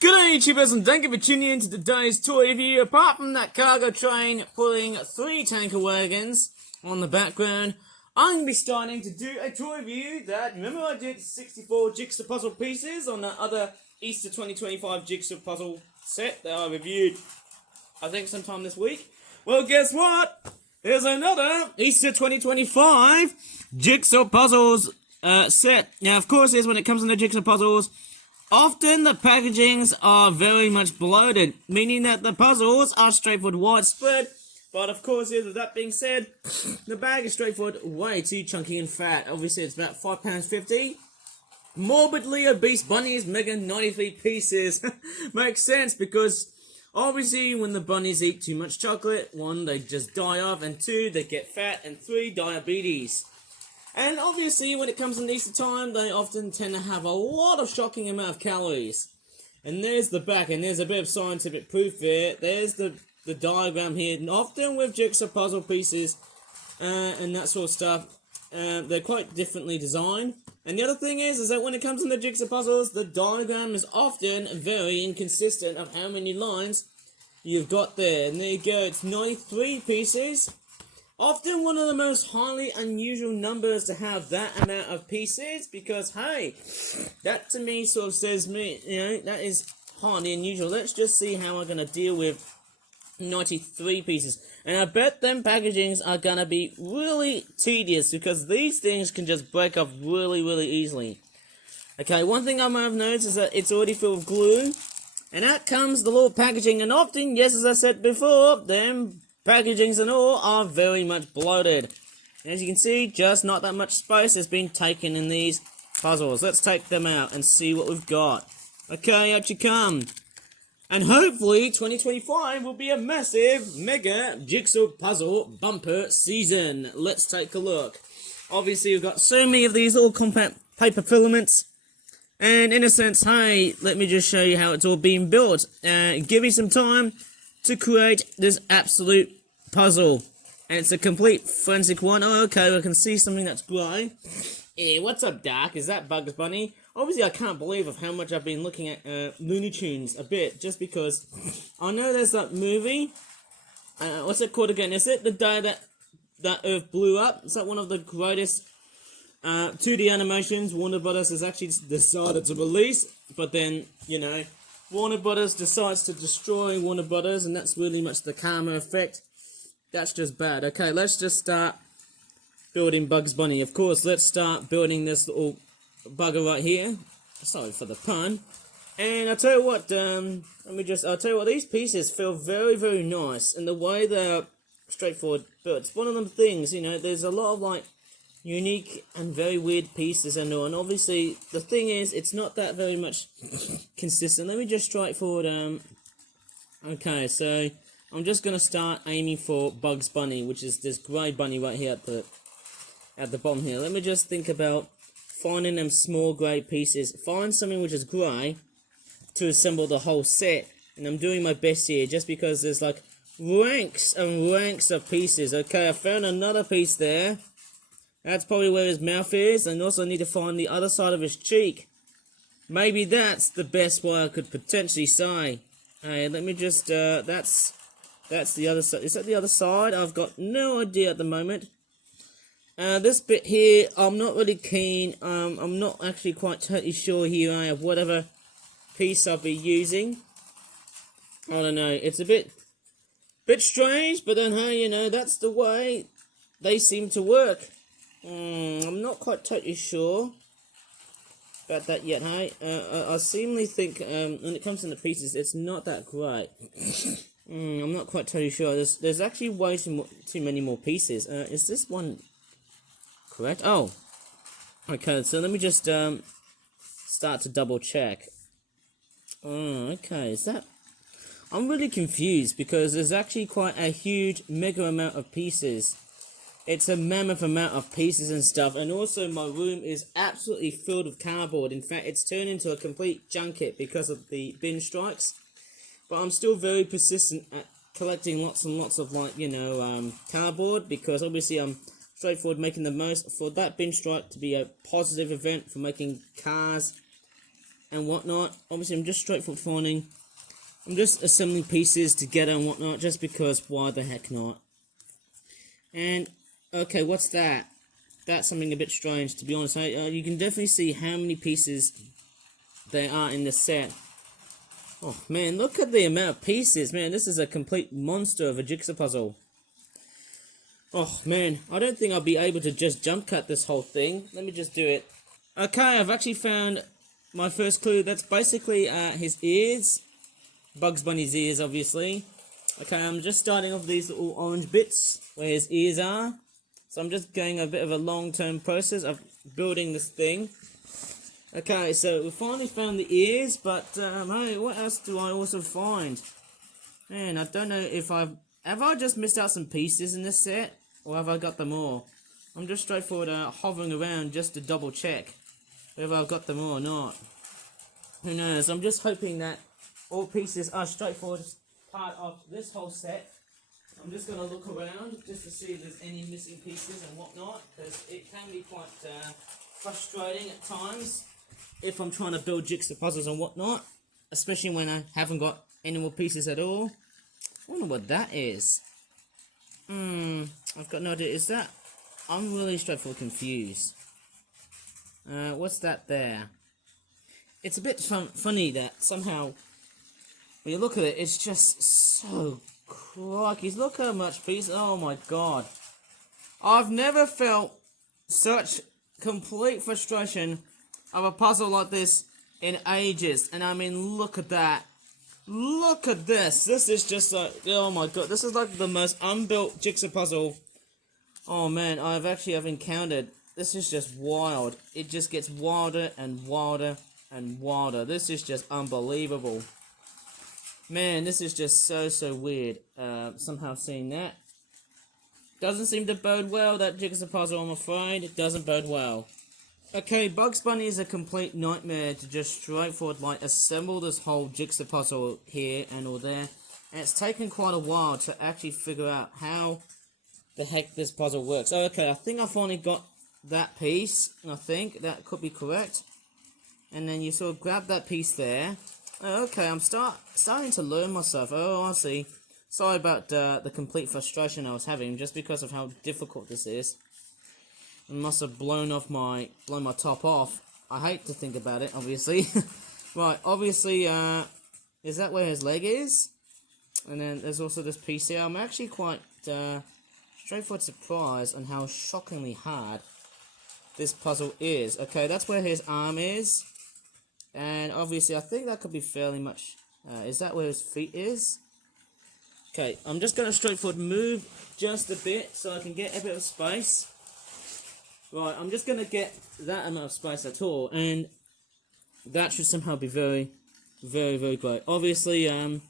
Good day, YouTubers, and thank you for tuning in to today's toy review. Apart from that cargo train pulling 3 tanker wagons on the background, I'm going to be starting to do a toy review that, remember I did 64 jigsaw puzzle pieces on that other Easter 2025 jigsaw puzzle set that I reviewed, I think sometime this week? Well, guess what? There's another Easter 2025 jigsaw puzzles set. Now, of course, when it comes to the jigsaw puzzles, often the packagings are very much bloated, meaning that the puzzles are straightforward widespread. But of course, with that being said, the bag is straightforward way too chunky and fat. Obviously, it's about £5.50. Morbidly obese bunnies, mega 93 pieces. Makes sense because obviously when the bunnies eat too much chocolate, 1, they just die of, and 2, they get fat, and 3, diabetes. And obviously, when it comes to Easter time, they often tend to have a lot of shocking amount of calories. And there's the back, and there's a bit of scientific proof there. There's the diagram here. And often with jigsaw puzzle pieces and that sort of stuff, they're quite differently designed. And the other thing is that when it comes to the jigsaw puzzles, the diagram is often very inconsistent of how many lines you've got there. And there you go, it's 93 pieces. Often one of the most highly unusual numbers to have that amount of pieces, because hey, that to me sort of says that is highly unusual. Let's just see how we're gonna deal with 93 pieces. And I bet them packagings are gonna be really tedious because these things can just break off really easily. Okay, one thing I might have noticed is that it's already filled with glue. And out comes the little packaging, and often, yes, as I said before, them packagings and all are very much bloated. And as you can see, just not that much space has been taken in these puzzles. Let's take them out and see what we've got. Okay, out you come. And hopefully 2025 will be a massive mega jigsaw puzzle bumper season. Let's take a look. Obviously we've got so many of these little compact paper filaments. And in a sense, hey, let me just show you how it's all being built. Give me some time to create this absolute puzzle. And it's a complete forensic one. Oh, okay, I can see something that's grey. Yeah, what's up, Doc? Is that Bugs Bunny? Obviously, I can't believe of how much I've been looking at Looney Tunes a bit, just because I know there's that movie. What's it called again? Is it the day that Earth blew up? Is that one of the greatest 2D animations Warner Brothers has actually decided to release? But then, Warner Brothers decides to destroy Warner Brothers, and that's really much the karma effect. That's just bad. Okay, let's just start building Bugs Bunny. Of course, let's start building this little bugger right here. Sorry for the pun. And I'll tell you what, I'll tell you what, these pieces feel very nice, and the way they're straightforward built. It's one of them things, there's a lot of unique and very weird pieces and all, and obviously the thing is it's not that very much consistent. Let me just straightforward okay, so I'm just gonna start aiming for Bugs Bunny, which is this grey bunny right here at the bottom here. Let me just think about finding them small grey pieces. Find something which is grey to assemble the whole set, and I'm doing my best here just because there's ranks and ranks of pieces. Okay, I found another piece there. That's probably where his mouth is, and also need to find the other side of his cheek. Maybe that's the best way I could potentially say. Hey, let me just, that's the other side. Is that the other side? I've got no idea at the moment. This bit here, I'm not really keen. I'm not actually quite totally sure here of whatever piece I'll be using. I don't know. It's a bit strange, but then, hey, that's the way they seem to work. I'm not quite totally sure about that yet, hey? I seemingly think, when it comes to the pieces, it's not that great. I'm not quite totally sure. There's actually way too many more pieces. Is this one correct? Oh. Okay, so let me just, start to double check. Oh, okay, is that... I'm really confused, because there's actually quite a huge, mega amount of pieces. It's a mammoth amount of pieces and stuff, and also my room is absolutely filled with cardboard. In fact, it's turned into a complete junket because of the bin strikes. But I'm still very persistent at collecting lots and lots of cardboard, because obviously I'm straightforward making the most for that bin strike to be a positive event for making cars and whatnot. Obviously, I'm just straightforward finding. I'm just assembling pieces together and whatnot, just because why the heck not? And, okay, what's that? That's something a bit strange, to be honest. You can definitely see how many pieces there are in the set. Oh, man, look at the amount of pieces. Man, this is a complete monster of a jigsaw puzzle. Oh, man, I don't think I'll be able to just jump cut this whole thing. Let me just do it. Okay, I've actually found my first clue. That's basically his ears. Bugs Bunny's ears, obviously. Okay, I'm just starting off these little orange bits where his ears are. So I'm just going a bit of a long-term process of building this thing. Okay, so we finally found the ears, but hey, what else do I also find? Man, I don't know if have I just missed out some pieces in this set, or have I got them all? I'm just straightforward hovering around just to double check whether I've got them all or not. Who knows? I'm just hoping that all pieces are straightforward part of this whole set. I'm just going to look around just to see if there's any missing pieces and whatnot, because it can be quite frustrating at times if I'm trying to build jigsaw puzzles and whatnot, especially when I haven't got any more pieces at all. I wonder what that is. I've got no idea. Is that? I'm really straightforward confused. What's that there? It's a bit funny that somehow, when you look at it, it's just so crikey. Look how much pieces. Oh my god. I've never felt such complete frustration of a puzzle like this in ages. And I mean, look at that. Look at this. This is just like, oh my god. This is like the most unbuilt jigsaw puzzle. Oh man, I've encountered. This is just wild. It just gets wilder and wilder and wilder. This is just unbelievable. Man, this is just so weird. Somehow seeing that. Doesn't seem to bode well, that jigsaw puzzle, I'm afraid. It doesn't bode well. Okay, Bugs Bunny is a complete nightmare to just straightforward, like, assemble this whole jigsaw puzzle here and all there. And it's taken quite a while to actually figure out how the heck this puzzle works. Oh, okay, I think I finally got that piece. I think that could be correct. And then you sort of grab that piece there. Oh, okay, I'm starting to learn myself. Oh, I see. Sorry about the complete frustration I was having, just because of how difficult this is. It must have blown my top off. I hate to think about it, obviously. Right, obviously, is that where his leg is? And then there's also this piece here. I'm actually quite straightforward surprised on how shockingly hard this puzzle is. Okay, that's where his arm is. And obviously, I think that could be fairly much. Is that where his feet is? Okay, I'm just going to straightforward move just a bit so I can get a bit of space. Right, I'm just going to get that amount of space at all, and that should somehow be very great. Obviously,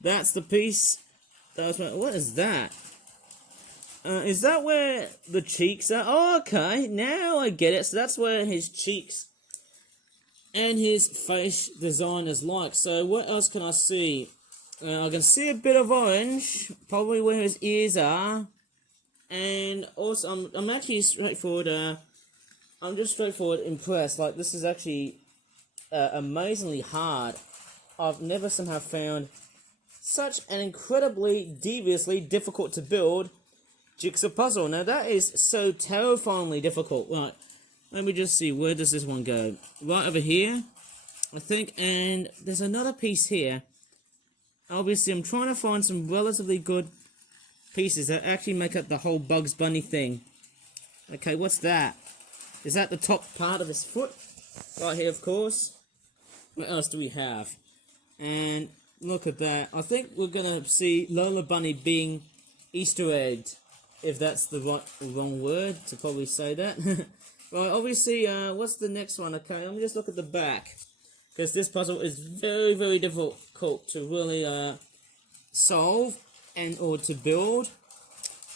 that's the piece. What is that? Is that where the cheeks are? Oh, okay, now I get it. So that's where his cheeks and his face design is like. So what else can I see? I can see a bit of orange, probably where his ears are. And also, I'm actually straightforward, I'm just straightforward impressed. Like, this is actually amazingly hard. I've never somehow found such an incredibly, deviously difficult to build jigsaw puzzle. Now, that is so terrifyingly difficult. Right, let me just see, where does this one go? Right over here, I think, and there's another piece here. Obviously, I'm trying to find some relatively good pieces that actually make up the whole Bugs Bunny thing. Okay, what's that? Is that the top part of his foot? Right here, of course. What else do we have? And look at that. I think we're gonna see Lola Bunny being Easter egged, if that's the wrong word to probably say that. Right, obviously, what's the next one? Okay, let me just look at the back, because this puzzle is very difficult to really solve or to build.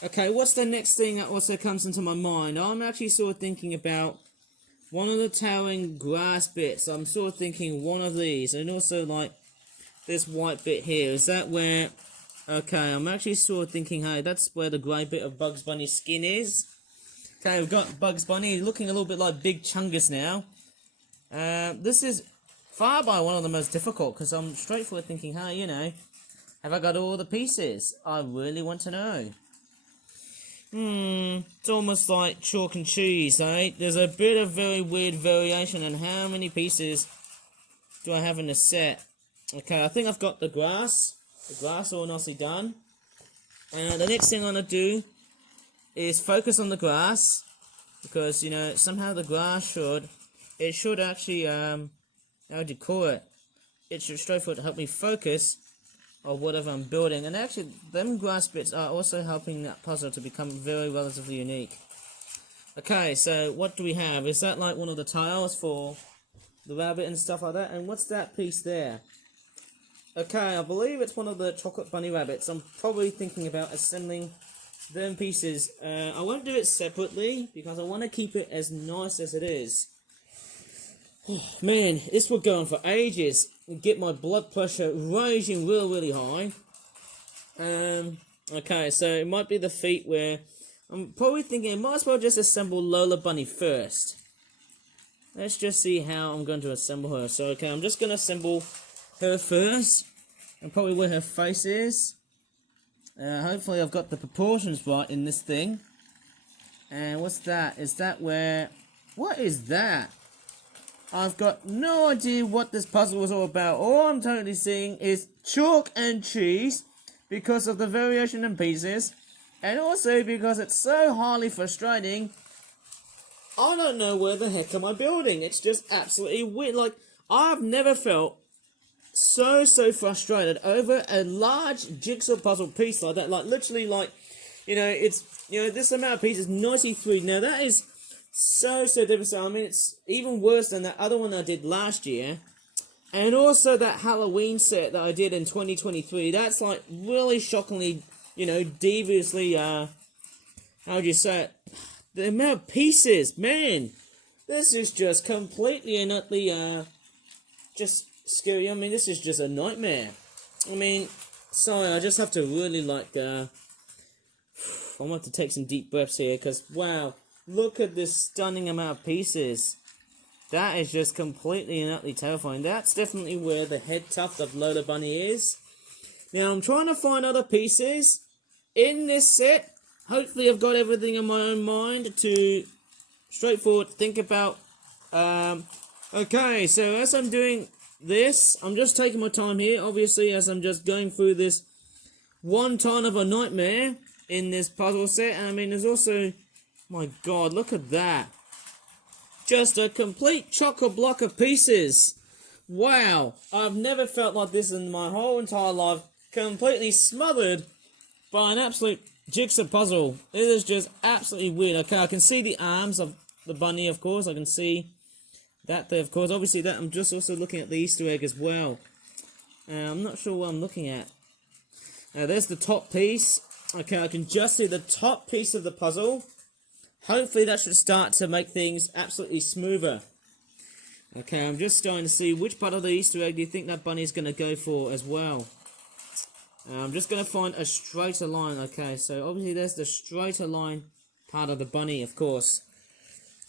Okay, what's the next thing that also comes into my mind? I'm actually sort of thinking about one of the towering grass bits. I'm sort of thinking one of these, and also like this white bit here. Is that where? Okay, I'm actually sort of thinking, hey, that's where the grey bit of Bugs Bunny's skin is. Okay, we've got Bugs Bunny looking a little bit like Big Chungus now. This is far by one of the most difficult, because I'm straightforward thinking, hey, you know, have I got all the pieces? I really want to know. It's almost like chalk and cheese, eh? There's a bit of very weird variation in how many pieces do I have in the set. Okay, I think I've got the grass. The grass all nicely done. And the next thing I'm going to do is focus on the grass. Because, you know, somehow the grass should actually, how would you call it? It should straightforward help me focus on whatever I'm building. And actually, them grass bits are also helping that puzzle to become very relatively unique. Okay, so what do we have? Is that like one of the tiles for the rabbit and stuff like that? And what's that piece there? Okay, I believe it's one of the chocolate bunny rabbits. I'm probably thinking about assembling them pieces. I won't do it separately because I want to keep it as nice as it is. Oh, man, this will go on for ages and get my blood pressure rising really high. Okay, so it might be the feet where I'm probably thinking I might as well just assemble Lola Bunny first. Let's just see how I'm going to assemble her. So, okay, I'm just going to assemble her first, and probably where her face is. Hopefully I've got the proportions right in this thing. And what's that? Is that where... What is that? I've got no idea what this puzzle was all about. All I'm totally seeing is chalk and cheese because of the variation in pieces. And also because it's so highly frustrating. I don't know where the heck am I building. It's just absolutely weird. Like, I've never felt so frustrated over a large jigsaw puzzle piece like that. Like, literally, like, you know, it's, you know, this amount of pieces, 93. Now, that is so devastating. I mean, it's even worse than that other one I did last year. And also that Halloween set that I did in 2023. That's, like, really shockingly, you know, deviously, how would you say it? The amount of pieces, man. This is just completely and utterly, just scary. I mean, this is just a nightmare. I mean, sorry, I just have to really, like, I'm going to have to take some deep breaths here, because, wow, look at this stunning amount of pieces. That is just completely and utterly terrifying. That's definitely where the head tuft of Lola Bunny is. Now, I'm trying to find other pieces in this set. Hopefully, I've got everything in my own mind to straightforward think about. Okay, so as I'm doing this, I'm just taking my time here, obviously, as I'm just going through this one ton of a nightmare in this puzzle set. And I mean, there's also, my god, look at that. Just a complete chock-a-block of pieces. Wow, I've never felt like this in my whole entire life. Completely smothered by an absolute jigsaw puzzle. It is just absolutely weird. Okay, I can see the arms of the bunny, of course. I can see that there, of course. Obviously, that I'm just also looking at the Easter egg as well. I'm not sure what I'm looking at. There's the top piece. Okay, I can just see the top piece of the puzzle. Hopefully, that should start to make things absolutely smoother. Okay, I'm just starting to see which part of the Easter egg do you think that bunny is going to go for as well. I'm just going to find a straighter line. Okay, so obviously there's the straighter line part of the bunny, of course.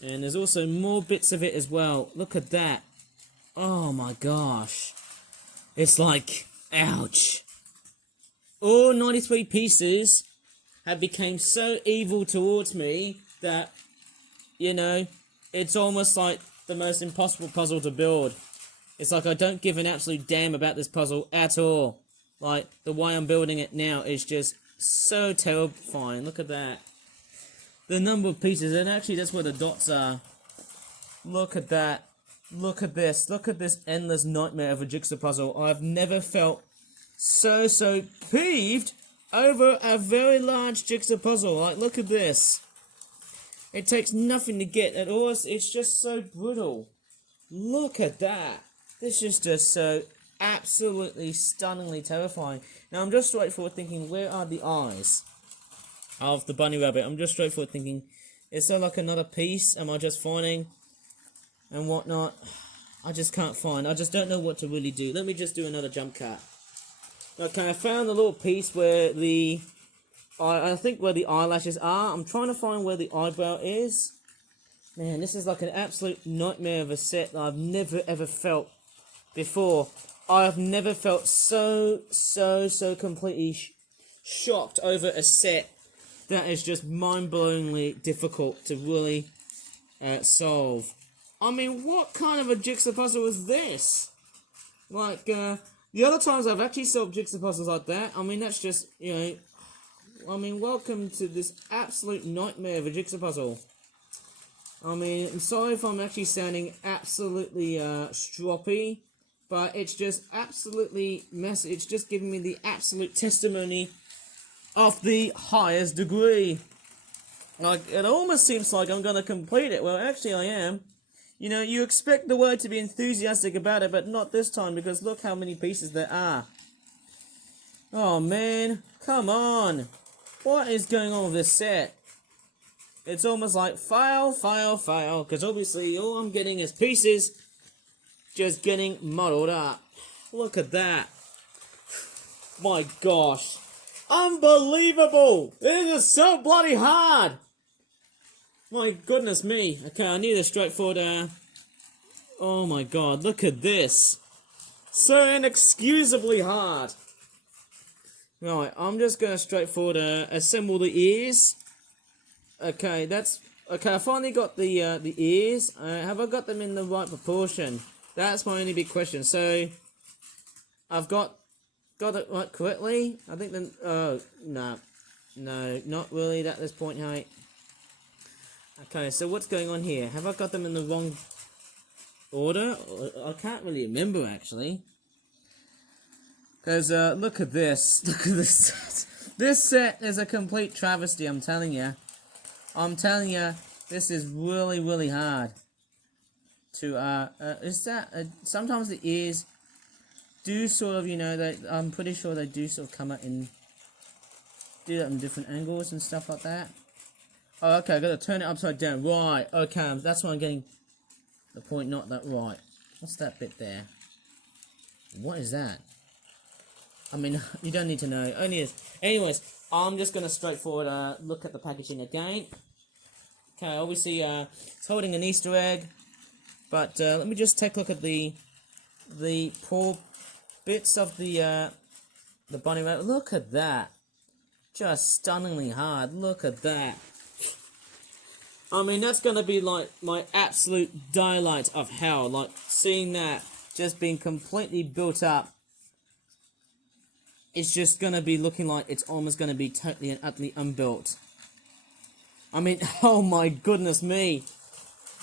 And there's also more bits of it as well. Look at that. Oh my gosh. It's like, ouch. All 93 pieces have become so evil towards me that, you know, it's almost like the most impossible puzzle to build. It's like I don't give an absolute damn about this puzzle at all. Like, the way I'm building it now is just so terrifying. Look at that. The number of pieces, and actually that's where the dots are. Look at that. Look at this. Look at this endless nightmare of a jigsaw puzzle. I've never felt so peeved over a very large jigsaw puzzle. Like, look at this. It takes nothing to get at all. It's just so brutal. Look at that. This is just so absolutely stunningly terrifying. Now, I'm just straightforward thinking, where are the eyes of the bunny rabbit? I'm just straightforward thinking, is there like another piece? Am I just finding and whatnot? I just can't find. I just don't know what to really do. Let me just do another jump cut. Okay, I found the little piece where the I think where the eyelashes are. I'm trying to find where the eyebrow is. Man, this is like an absolute nightmare of a set that I've never ever felt before. I have never felt so completely shocked over a set that is just mind-blowingly difficult to really solve. I mean, what kind of a jigsaw puzzle is this? Like, the other times I've actually solved jigsaw puzzles like that, I mean, that's just, you know, I mean, welcome to this absolute nightmare of a jigsaw puzzle. I mean, I'm sorry if I'm actually sounding absolutely stroppy, but it's just absolutely messy. It's just giving me the absolute testimony of the highest degree. Like, it almost seems like I'm going to complete it. Well, actually I am. You know, you expect the word to be enthusiastic about it, but not this time, because look how many pieces there are. Oh, man. Come on. What is going on with this set? It's almost like fail, fail, fail, because obviously all I'm getting is pieces just getting muddled up. Look at that. My gosh. Unbelievable. This is so bloody hard. My goodness me. Okay, I need a straightforward, oh my god, look at this. So inexcusably hard. Right, I'm just going to straightforward assemble the ears. Okay, that's... Okay, I finally got the ears. Have I got them in the right proportion? That's my only big question. So, I've got it right correctly? I think then... Oh, no. No, not really at this point, hey. Okay, so what's going on here? Have I got them in the wrong order? I can't really remember, actually. Because, look at this. Look at this set. This set is a complete travesty, I'm telling you. I'm telling you, this is really, really hard. To, sometimes the ears do sort of, you know, I'm pretty sure they do sort of come out in... Do that in different angles and stuff like that. Oh, okay, I gotta turn it upside down. Right, okay, that's why I'm getting the point, not that right. What's that bit there? What is that? I mean, you don't need to know. Only is. Anyways, I'm just gonna straightforward look at the packaging again. Okay, obviously, it's holding an Easter egg. But let me just take a look at the poor bits of the bunny rabbit. Look at that. Just stunningly hard. Look at that. I mean, that's going to be like my absolute daylight of hell. Like, seeing that just being completely built up. It's just going to be looking like it's almost going to be totally and utterly unbuilt. I mean, oh my goodness me.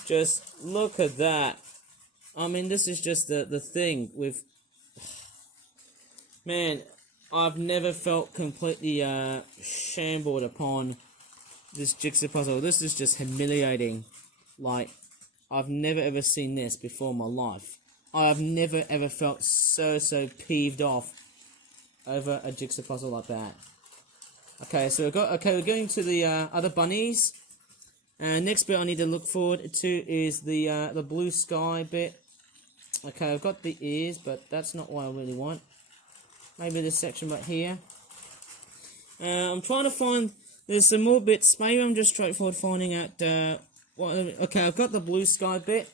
Just look at that. I mean, this is just the thing with... Man, I've never felt completely shambled upon this jigsaw puzzle. This is just humiliating. Like, I've never ever seen this before in my life. I've never ever felt so peeved off over a jigsaw puzzle like that. Okay, so we're going to the other bunnies. And next bit I need to look forward to is the blue sky bit. Okay, I've got the ears, but that's not what I really want. Maybe this section right here. I'm trying to find... There's some more bits. Maybe I'm just straightforward finding out what... Okay, I've got the blue sky bit.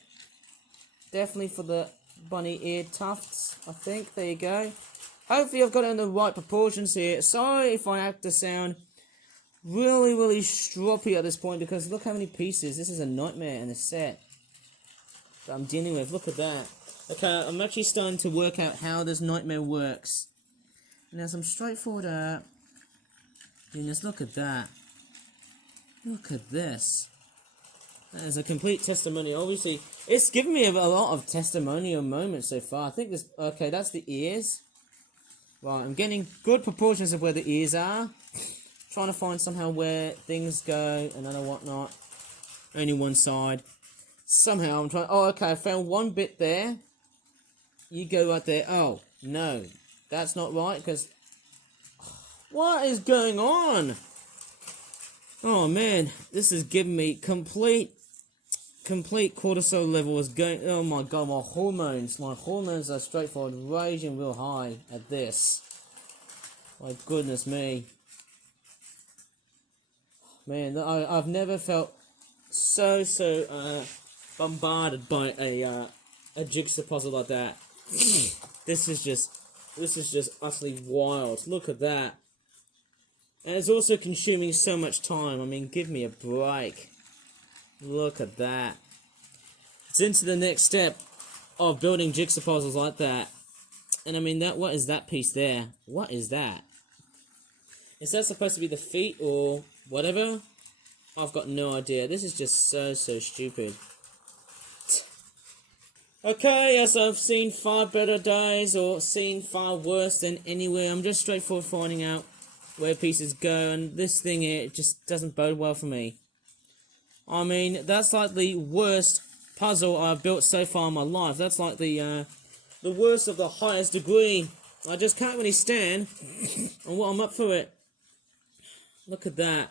Definitely for the bunny ear tufts, I think. There you go. Hopefully I've got it in the right proportions here. Sorry if I have to sound really stroppy at this point, because look how many pieces. This is a nightmare in a set that I'm dealing with. Look at that. Okay, I'm actually starting to work out how this nightmare works. Now some straightforward doing this. Look at that. Look at this. That is a complete testimony. Obviously, it's given me a lot of testimonial moments so far. I think this... Okay, that's the ears. Right, I'm getting good proportions of where the ears are. Trying to find somehow where things go and then whatnot. Only one side. Somehow I'm trying... Oh, okay, I found one bit there. You go right there. Oh, no. That's not right, because... What is going on? Oh, man. This is giving me complete cortisol level is going... Oh, my God, my hormones are straightforward raging real high at this. My goodness me. Man, I've never felt so bombarded by a jigsaw puzzle like that. This is just utterly wild. Look at that. And it's also consuming so much time. I mean, give me a break. Look at that. It's into the next step of building jigsaw puzzles like that. And I mean, what is that piece there? What is that? Is that supposed to be the feet or whatever? I've got no idea. This is just so stupid. Okay, as I've seen far better dies or seen far worse than anywhere, I'm just straightforward finding out where pieces go, and this thing here, it just doesn't bode well for me. I mean, that's like the worst puzzle I've built so far in my life. That's like the worst of the highest degree. I just can't really stand on what I'm up for it. Look at that.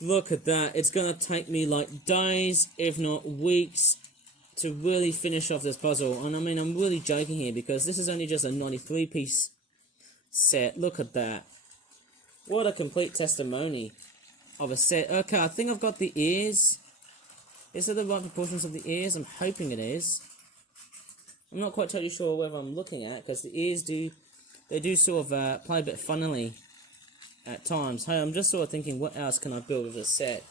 Look at that. It's gonna take me like days, if not weeks, to really finish off this puzzle. And I mean, I'm really joking here because this is only just a 93-piece set. Look at that. What a complete testimony of a set. Okay, I think I've got the ears. Is it the right proportions of the ears? I'm hoping it is. I'm not quite totally sure whether I'm looking at, because the ears do sort of play a bit funnily at times. Hey, I'm just sort of thinking, what else can I build with this set?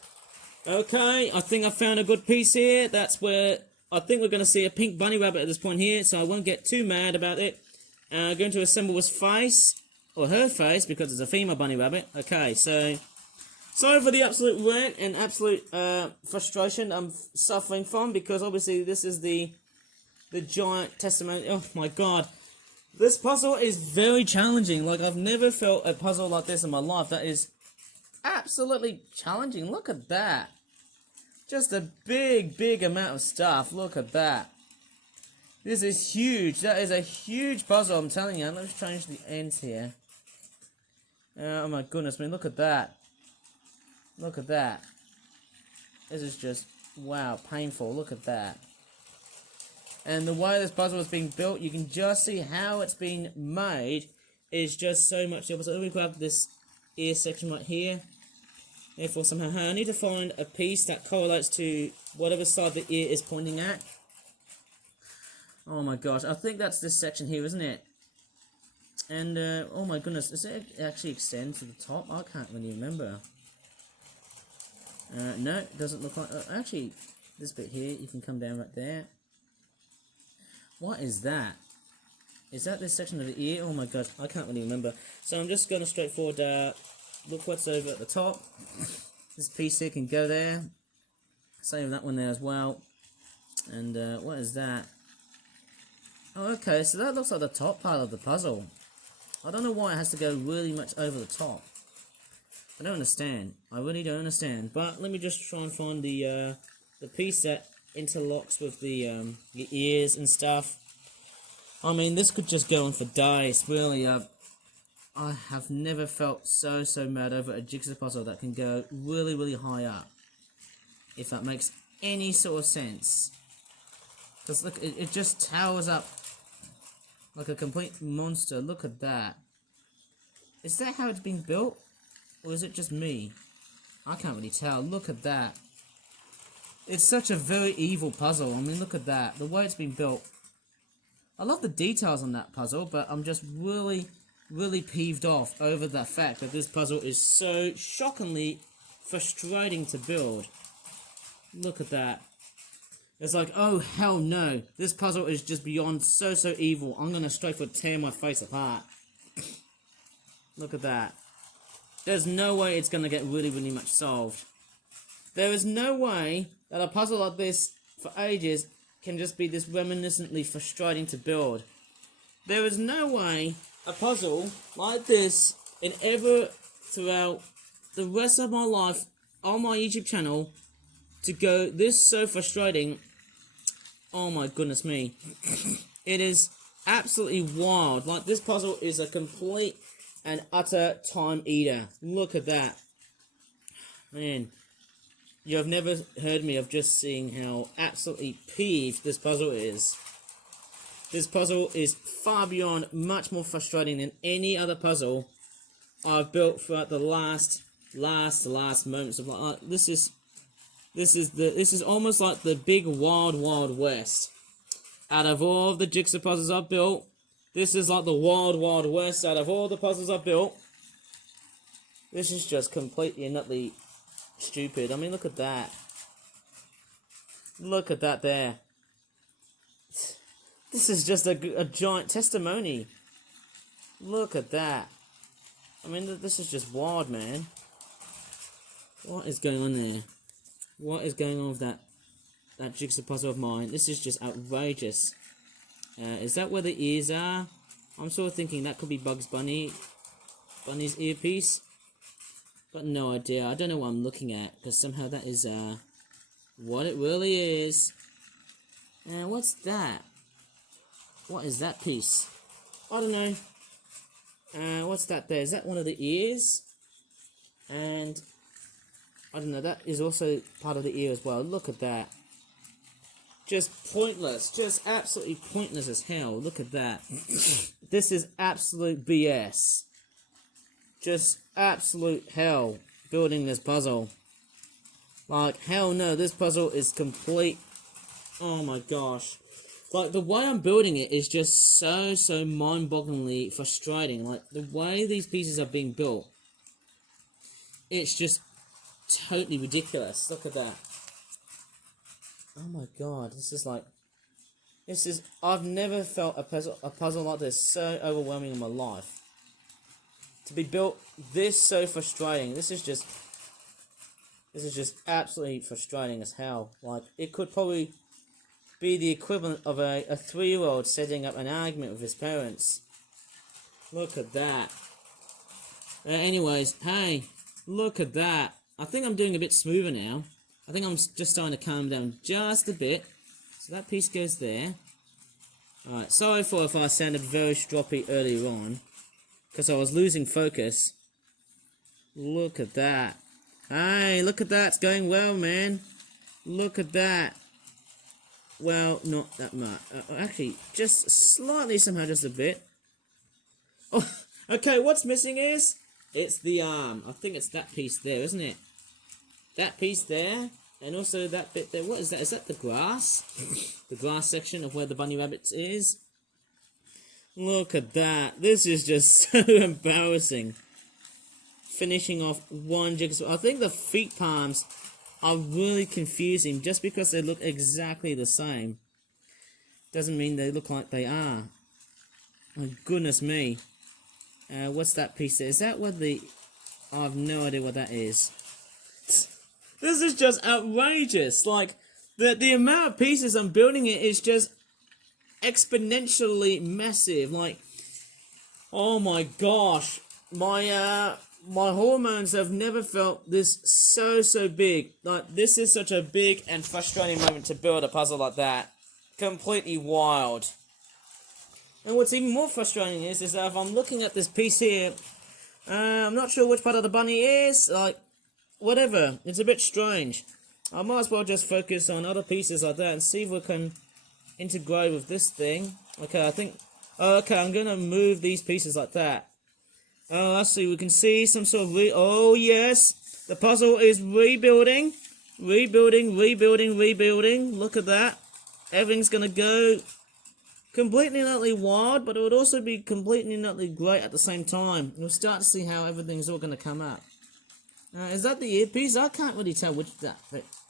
Okay, I think I found a good piece here. That's where I think we're going to see a pink bunny rabbit at this point here, so I won't get too mad about it. I'm going to assemble his face, or her face, because it's a female bunny rabbit. Okay, so sorry for the absolute rant and absolute frustration I'm suffering from, because obviously this is the giant testimony. Oh my god. This puzzle is very challenging. Like, I've never felt a puzzle like this in my life. That is absolutely challenging. Look at that. Just a big amount of stuff. Look at that. This is huge. That is a huge puzzle, I'm telling you. Let's change the ends here. Oh my goodness, I mean, look at that. Look at that. This is just, wow, painful. Look at that. And the way this puzzle is being built, you can just see how it's been made is just so much. So let me grab this ear section right here. Therefore, somehow, I need to find a piece that correlates to whatever side the ear is pointing at. Oh my gosh, I think that's this section here, isn't it? And, oh my goodness, does it actually extend to the top? I can't really remember. No, it doesn't look like... actually, this bit here, you can come down right there. What is that? Is that this section of the ear? Oh my god, I can't really remember. So I'm just going to straightforward look what's over at the top. This piece here can go there. Same that one there as well. And what is that? Oh, okay, so that looks like the top part of the puzzle. I don't know why it has to go really much over the top. I don't understand. I really don't understand. But let me just try and find the piece that interlocks with the ears and stuff. I mean, this could just go on for days, really. I have never felt so mad over a jigsaw puzzle that can go really high up. If that makes any sort of sense. Because look, it just towers up like a complete monster. Look at that. Is that how it's been built? Or is it just me? I can't really tell. Look at that. It's such a very evil puzzle. I mean, look at that. The way it's been built. I love the details on that puzzle, but I'm just really peeved off over the fact that this puzzle is so shockingly frustrating to build. Look at that. It's like, oh hell no. This puzzle is just beyond so evil. I'm gonna straightforward tear my face apart. Look at that. There's no way it's gonna get really much solved. There is no way that a puzzle like this for ages can just be this reminiscently frustrating to build. There is no way a puzzle like this in ever throughout the rest of my life on my YouTube channel to go this so frustrating. Oh my goodness me. It is absolutely wild. Like, this puzzle is a complete and utter time eater. Look at that. Man. You have never heard me of just seeing how absolutely peeved this puzzle is. This puzzle is far beyond much more frustrating than any other puzzle I've built throughout the last moments of my life. This is almost like the big wild west. out of all the jigsaw puzzles I've built, this is like the wild, wild west out of all the puzzles I've built. This is just completely and utterly stupid. I mean, look at that. Look at that there. This is just a giant testimony. Look at that. I mean, this is just wild, man. What is going on there? What is going on with that jigsaw puzzle of mine? This is just outrageous. Is that where the ears are? I'm sort of thinking that could be Bugs Bunny's earpiece. But no idea. I don't know what I'm looking at, because somehow that is what it really is. And what's that? What is that piece? I don't know. What's that there? Is that one of the ears? And I don't know, that is also part of the ear as well. Look at that. Just pointless. Just absolutely pointless as hell. Look at that. This is absolute BS. Just absolute hell building this puzzle. Like, hell no, this puzzle is complete. Oh my gosh. Like, the way I'm building it is just so mind-bogglingly frustrating. Like, the way these pieces are being built, it's just totally ridiculous. Look at that. Oh my god, this is I've never felt a puzzle like this so overwhelming in my life. To be built this so frustrating. This is just absolutely frustrating as hell. Like, it could probably be the equivalent of a 3-year-old setting up an argument with his parents. Look at that. Anyways, hey, look at that. I think I'm doing a bit smoother now. I think I'm just starting to calm down just a bit. So that piece goes there. Alright, sorry for if I sounded very stroppy earlier on, because I was losing focus. Look at that. Hey, look at that. It's going well, man. Look at that. Well, not that much. Actually, just slightly somehow, just a bit. Oh, okay, what's missing is, it's the arm. I think it's that piece there, isn't it? That piece there, and also that bit there. What is that? Is that the grass? The grass section of where the bunny rabbit is? Look at that. This is just so embarrassing. Finishing off one jigsaw. I think the feet palms are really confusing just because they look exactly the same. Doesn't mean they look like they are. Oh, goodness me. What's that piece there? Is that what the... I have no idea what that is. This is just outrageous. Like, the amount of pieces I'm building it is just exponentially massive. Like, oh my gosh. My hormones have never felt this so big. Like, this is such a big and frustrating moment to build a puzzle like that. Completely wild. And what's even more frustrating is that if I'm looking at this piece here, I'm not sure which part of the bunny is. Like, whatever. It's a bit strange. I might as well just focus on other pieces like that and see if we can integrate with this thing. Okay, I think... okay, I'm going to move these pieces like that. Oh, let's see, we can see some sort of oh, yes! The puzzle is rebuilding. Rebuilding. Look at that. Everything's gonna go completely and utterly wild, but it would also be completely and utterly great at the same time. We'll start to see how everything's all gonna come up. Is that the earpiece? I can't really tell which that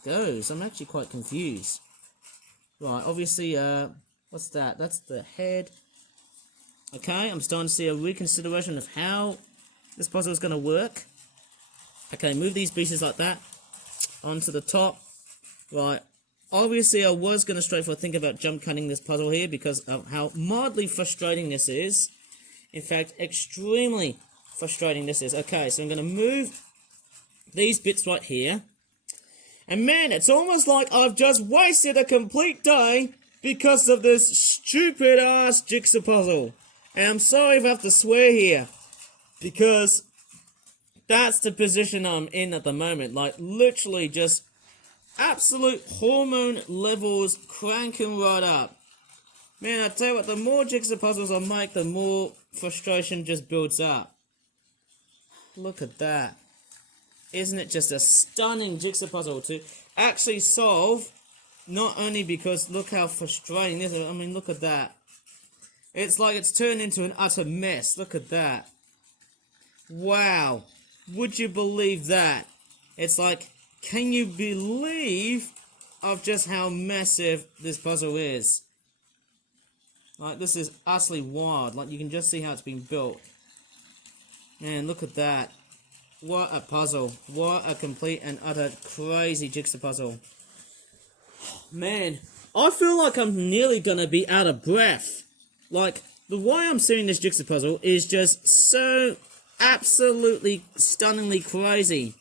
goes. I'm actually quite confused. Right, obviously, what's that? That's the head. Okay, I'm starting to see a reconsideration of how this puzzle is going to work. Okay, move these pieces like that onto the top. Right, obviously I was going to straightforward think about jump cutting this puzzle here because of how mildly frustrating this is. In fact, extremely frustrating this is. Okay, so I'm going to move these bits right here. And man, it's almost like I've just wasted a complete day because of this stupid ass jigsaw puzzle. And I'm sorry if I have to swear here, because that's the position I'm in at the moment. Like, literally just absolute hormone levels cranking right up. Man, I tell you what, the more jigsaw puzzles I make, the more frustration just builds up. Look at that. Isn't it just a stunning jigsaw puzzle to actually solve Not only because look how frustrating this is. I mean, look at that. It's like it's turned into an utter mess. Look at that. Wow. Would you believe that? It's like, can you believe of just how massive this puzzle is? Like, this is utterly wild. Like, you can just see how it's been built. Man, look at that. What a puzzle. What a complete and utter crazy jigsaw puzzle. Man, I feel like I'm nearly gonna be out of breath. Like, the way I'm seeing this jigsaw puzzle is just so absolutely stunningly crazy.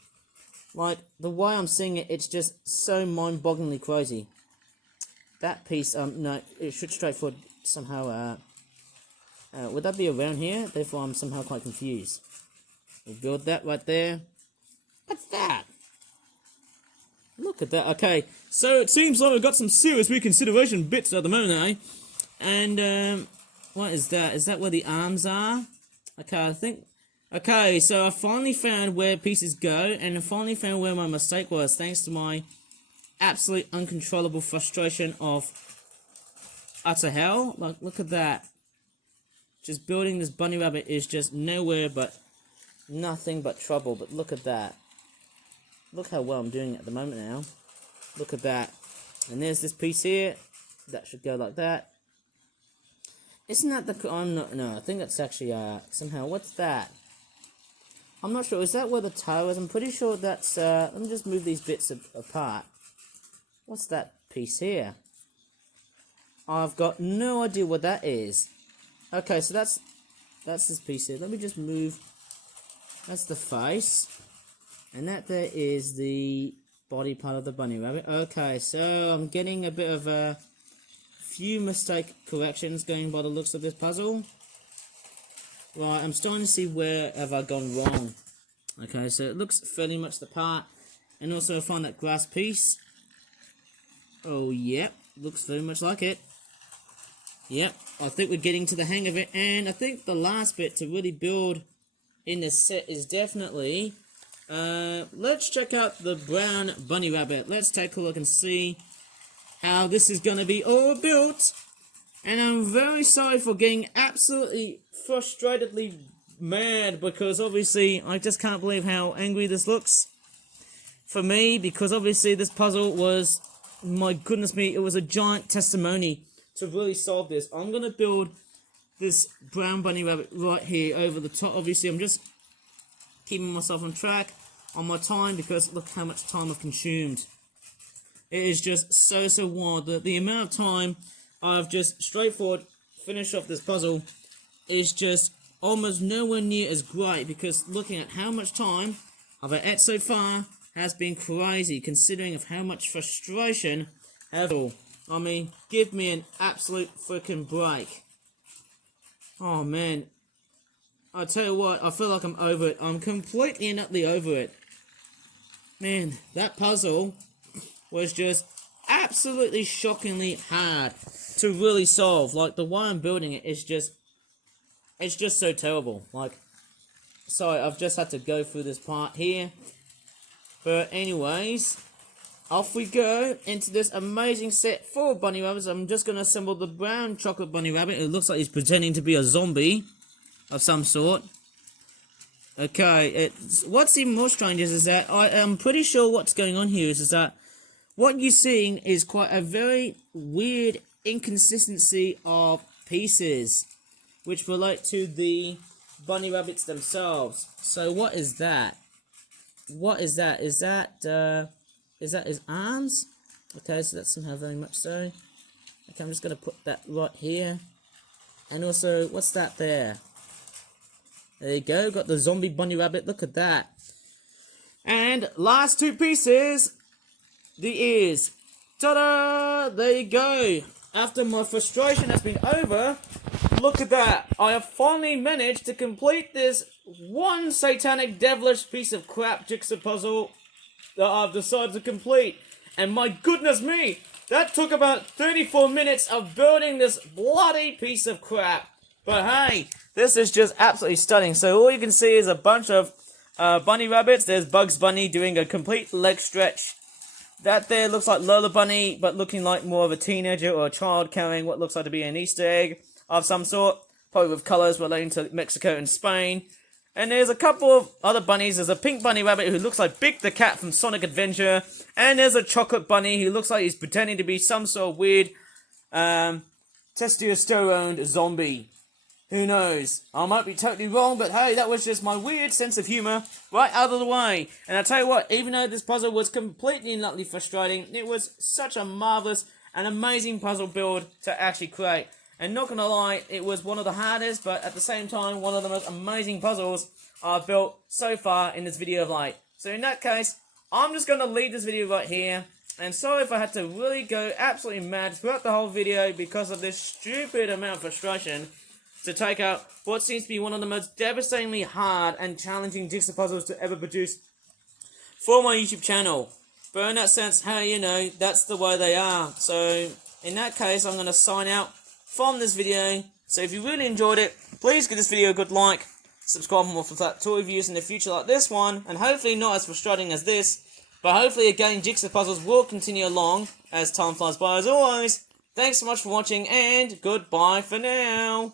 Like, the way I'm seeing it, it's just so mind-bogglingly crazy. That piece, no, it should straightforward somehow, would that be around here? Therefore, I'm somehow quite confused. We'll build that right there. What's that? Look at that. Okay, so it seems like we've got some serious reconsideration bits at the moment, eh? And, what is that? Is that where the arms are? Okay, I think... Okay, so I finally found where pieces go, and I finally found where my mistake was, thanks to my absolute uncontrollable frustration of utter hell. Like, look at that. Just building this bunny rabbit is just nowhere but nothing but trouble, but look at that. Look how well I'm doing at the moment now. Look at that. And there's this piece here. That should go like that. Isn't that the... I'm not... No, I think that's actually, somehow... What's that? I'm not sure. Is that where the toe is? I'm pretty sure that's... let me just move these bits apart. What's that piece here? I've got no idea what that is. Okay, so that's this piece here. Let me just move... That's the face. And that there is the body part of the bunny rabbit. Okay, so I'm getting a bit of a few mistake corrections going by the looks of this puzzle. Right, I'm starting to see where have I gone wrong. Okay, so it looks fairly much the part. And also I find that grass piece. Oh, yep, looks very much like it. Yep, I think we're getting to the hang of it. And I think the last bit to really build in this set is definitely... let's check out the brown bunny rabbit. Let's take a look and see how this is going to be all built. And I'm very sorry for getting absolutely frustratedly mad, because obviously I just can't believe how angry this looks for me, because obviously this puzzle was, my goodness me, it was a giant testimony to really solve this. I'm going to build this brown bunny rabbit right here over the top. Obviously I'm just keeping myself on track on my time, because look how much time I've consumed. It is just so wild. The amount of time I've just straightforward finished off this puzzle is just almost nowhere near as great, because looking at how much time I've had so far has been crazy, considering of how much frustration have all. I mean, give me an absolute freaking break. Oh man, I tell you what, I feel like I'm over it. I'm completely and utterly over it. Man, that puzzle was just absolutely shockingly hard to really solve. Like, the way I'm building it is just... It's just so terrible. Like, sorry, I've just had to go through this part here. But anyways, off we go into this amazing set full of bunny rabbits. I'm just going to assemble the brown chocolate bunny rabbit. It looks like he's pretending to be a zombie of some sort. Okay, what's even more strange is that I am pretty sure what's going on here is that what you're seeing is quite a very weird inconsistency of pieces, which relate to the bunny rabbits themselves. So what is that? What is that? Is that his arms? Okay, so that's somehow very much so. Okay, I'm just going to put that right here. And also, what's that there? There you go, got the zombie bunny rabbit, look at that. And last two pieces, the ears. Ta-da! There you go. After my frustration has been over, look at that. I have finally managed to complete this one satanic devilish piece of crap jigsaw puzzle that I've decided to complete. And my goodness me, that took about 34 minutes of building this bloody piece of crap. But hey, this is just absolutely stunning. So all you can see is a bunch of bunny rabbits. There's Bugs Bunny doing a complete leg stretch That there looks like Lola Bunny, but looking like more of a teenager or a child carrying what looks like to be an Easter egg of some sort, probably with colours relating to Mexico and Spain. And there's a couple of other bunnies. There's a pink bunny rabbit who looks like Big the Cat from Sonic Adventure, and there's a chocolate bunny who looks like he's pretending to be some sort of weird testosterone zombie. Who knows? I might be totally wrong, but hey, that was just my weird sense of humour right out of the way. And I tell you what, even though this puzzle was completely and utterly frustrating, it was such a marvellous and amazing puzzle build to actually create. And not gonna lie, it was one of the hardest, but at the same time, one of the most amazing puzzles I've built so far in this video of light. So in that case, I'm just gonna leave this video right here. And sorry if I had to really go absolutely mad throughout the whole video because of this stupid amount of frustration to take out what seems to be one of the most devastatingly hard and challenging jigsaw puzzles to ever produce for my YouTube channel. But in that sense, hey, you know, that's the way they are. So in that case, I'm going to sign out from this video. So if you really enjoyed it, please give this video a good like, subscribe for more for that toy reviews in the future like this one, and hopefully not as frustrating as this, but hopefully again jigsaw puzzles will continue along as time flies by. As always, thanks so much for watching, and goodbye for now.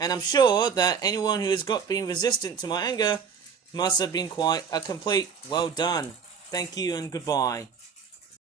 And I'm sure that anyone who has been resistant to my anger must have been quite a complete well done. Thank you and goodbye.